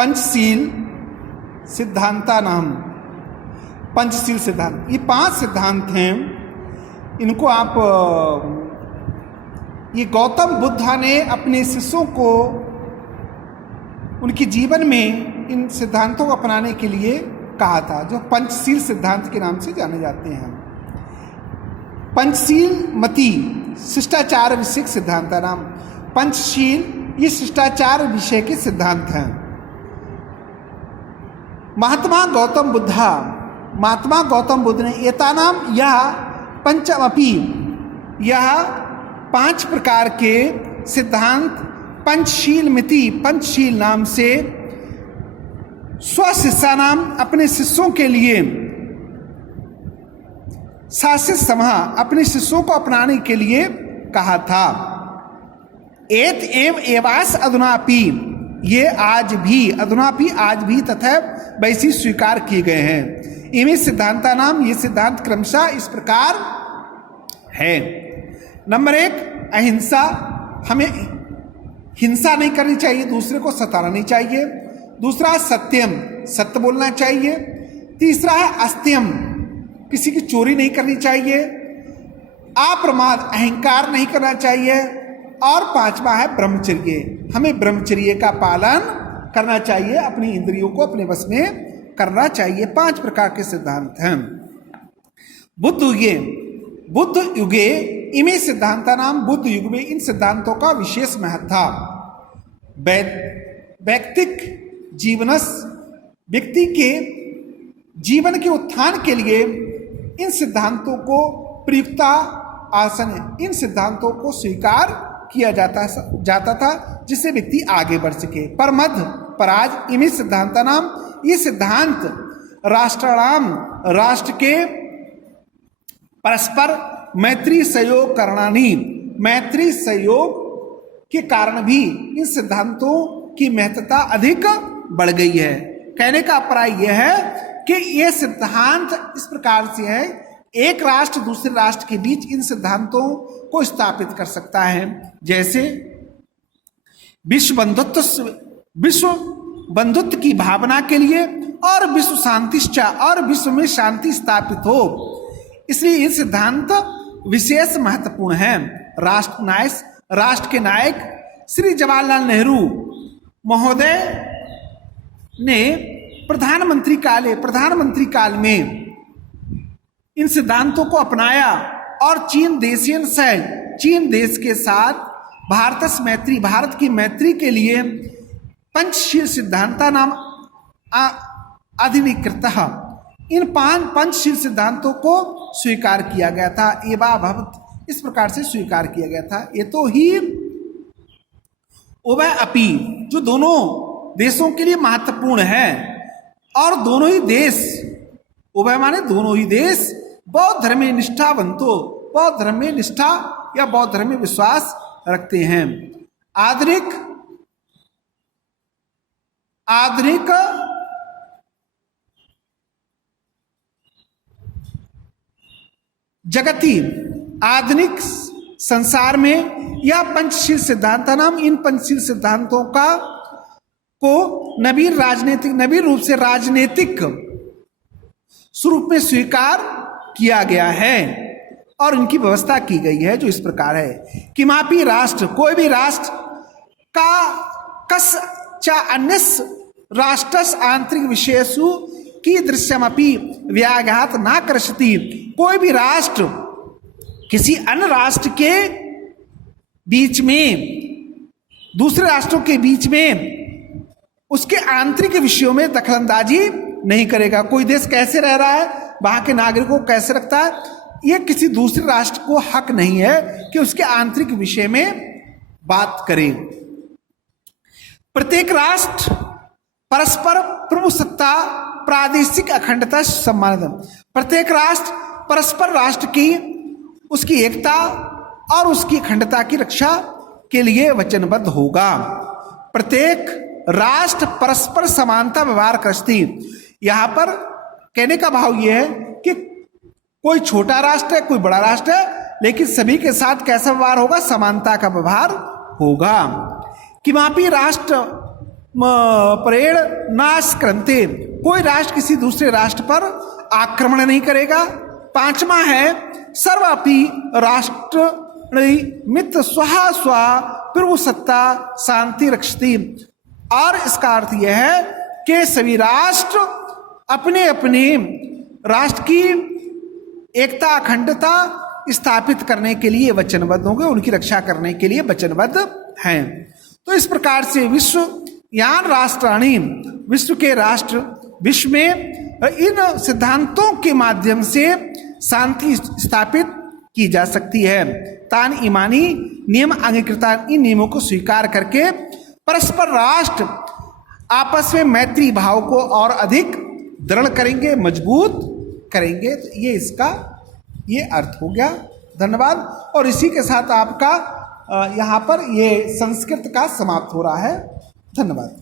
पंचशील सिद्धांता नाम, पंचशील सिद्धांत, ये 5 सिद्धांत हैं। इनको आप, ये गौतम बुद्ध ने अपने शिष्यों को उनके जीवन में इन सिद्धांतों को अपनाने के लिए कहा था, जो पंचशील सिद्धांत के नाम से जाने जाते हैं। पंचशील मति शिष्टाचार विषयक सिद्धांत नाम, पंचशील ये शिष्टाचार विषय के सिद्धांत हैं। महात्मा गौतम बुद्ध ने एतानाम यह पंचमपि, यह 5 प्रकार के सिद्धांत पंचशील मिति, पंचशील नाम से स्वशिष्या नाम अपने शिष्यों के लिए, शासित समहा अपने शिष्यों को अपनाने के लिए कहा था। एत एव एवास अधुनापि, ये आज भी, अधुनापि आज भी तथा वैसी स्वीकार किए गए हैं। इन्हीं सिद्धांता नाम, ये सिद्धांत क्रमशः इस प्रकार है। नंबर 1 अहिंसा, हमें हिंसा नहीं करनी चाहिए, दूसरे को सताना नहीं चाहिए। दूसरा सत्यम, सत्य बोलना चाहिए। तीसरा है अस्त्यम, किसी की चोरी नहीं करनी चाहिए। अप्रमाद, अहंकार नहीं करना चाहिए। और 5वां है ब्रह्मचर्य, हमें ब्रह्मचर्य का पालन करना चाहिए, अपनी इंद्रियों को अपने वश में करना चाहिए। 5 प्रकार के सिद्धांत हैं। बुद्ध युगे इमे सिद्धांता नाम, बुद्ध युग में इन सिद्धांतों का विशेष महत्व था। व्यक्तिक जीवनस, व्यक्ति के जीवन के उत्थान के लिए इन सिद्धांतों को प्रयुक्ता आसन, इन सिद्धांतों को स्वीकार किया जाता था, जिससे व्यक्ति आगे बढ़ सके। पर मध्य पराज इमे सिद्धांता नाम, ये सिद्धांत राष्ट्राणाम, राष्ट्र के परस्पर मैत्री सहयोग करणानी, मैत्री सहयोग के कारण भी इन सिद्धांतों की महत्ता अधिक बढ़ गई है। कहने का अभिप्राय यह है कि ये सिद्धांत इस प्रकार से है, एक राष्ट्र दूसरे राष्ट्र के बीच इन सिद्धांतों को स्थापित कर सकता है। जैसे विश्व बंधुत्व की भावना के लिए और विश्व शांतिश्चा, और विश्व में शांति स्थापित हो, इसलिए ये सिद्धांत विशेष महत्वपूर्ण है। राष्ट्र के नायक श्री जवाहरलाल नेहरू महोदय ने प्रधानमंत्री काल में इन सिद्धांतों को अपनाया और चीन देश के साथ भारत की मैत्री के लिए पंचशील सिद्धांता नाम अधिनिकृत, इन 5 पंचशील सिद्धांतों को स्वीकार किया गया था। एवा भवत, इस प्रकार से स्वीकार किया गया था। ये तो ही उभय अपि, जो दोनों देशों के लिए महत्वपूर्ण है, और दोनों ही देश, उभय माने दोनों ही देश, बौद्ध धर्म में निष्ठावंतो, बौद्ध धर्म में निष्ठा या बौद्ध धर्म में विश्वास रखते हैं। आधुनिक जगती, आधुनिक संसार में यह पंचशील सिद्धांत नाम, इन पंचशील सिद्धांतों को नवीन रूप से राजनीतिक स्वरूप में स्वीकार किया गया है और इनकी व्यवस्था की गई है, जो इस प्रकार है। किमापि राष्ट्र, कोई भी राष्ट्र का कस चा अन्य राष्ट्रस आंतरिक विषयसु की दृश्यमपि व्याघात ना करसति, कोई भी राष्ट्र किसी अन्य राष्ट्र के बीच में, दूसरे राष्ट्रों के बीच में उसके आंतरिक विषयों में दखलंदाजी नहीं करेगा। कोई देश कैसे रह रहा है, वहां के नागरिकों को कैसे रखता है, यह किसी दूसरे राष्ट्र को हक नहीं है कि उसके आंतरिक विषय में बात करे। प्रत्येक राष्ट्र परस्पर प्रभुसत्ता, प्रादेशिक अखंडता सम्मान, प्रत्येक राष्ट्र परस्पर राष्ट्र की, उसकी एकता और उसकी अखंडता की रक्षा के लिए वचनबद्ध होगा। प्रत्येक राष्ट्र परस्पर समानता व्यवहार करती। यहां पर कहने का भाव यह है कि कोई छोटा राष्ट्र है, कोई बड़ा राष्ट्र है, लेकिन सभी के साथ कैसा व्यवहार होगा, समानता का व्यवहार होगा। किमापि राष्ट्र परेड़ नाश करते, कोई राष्ट्र किसी दूसरे राष्ट्र पर आक्रमण नहीं करेगा। पांचवा है सर्वापि राष्ट्र मित्र स्वाहा स्वा प्रभु सत्ता शांति रक्षति, और इसका अर्थ यह है कि सभी राष्ट्र अपने अपने राष्ट्र की एकता अखंडता स्थापित करने के लिए वचनबद्ध होंगे, उनकी रक्षा करने के लिए वचनबद्ध हैं। तो इस प्रकार से विश्व यान राष्ट्राणी, विश्व के राष्ट्र विश्व में इन सिद्धांतों के माध्यम से शांति स्थापित की जा सकती है। तान ईमानी नियम अंगीकृता, इन नियमों को स्वीकार करके परस्पर राष्ट्र आपस में मैत्री भाव को और अधिक दृढ़ करेंगे, मजबूत करेंगे। तो ये इसका ये अर्थ हो गया। धन्यवाद। और इसी के साथ आपका यहाँ पर ये संस्कृत का समाप्त हो रहा है। धन्यवाद।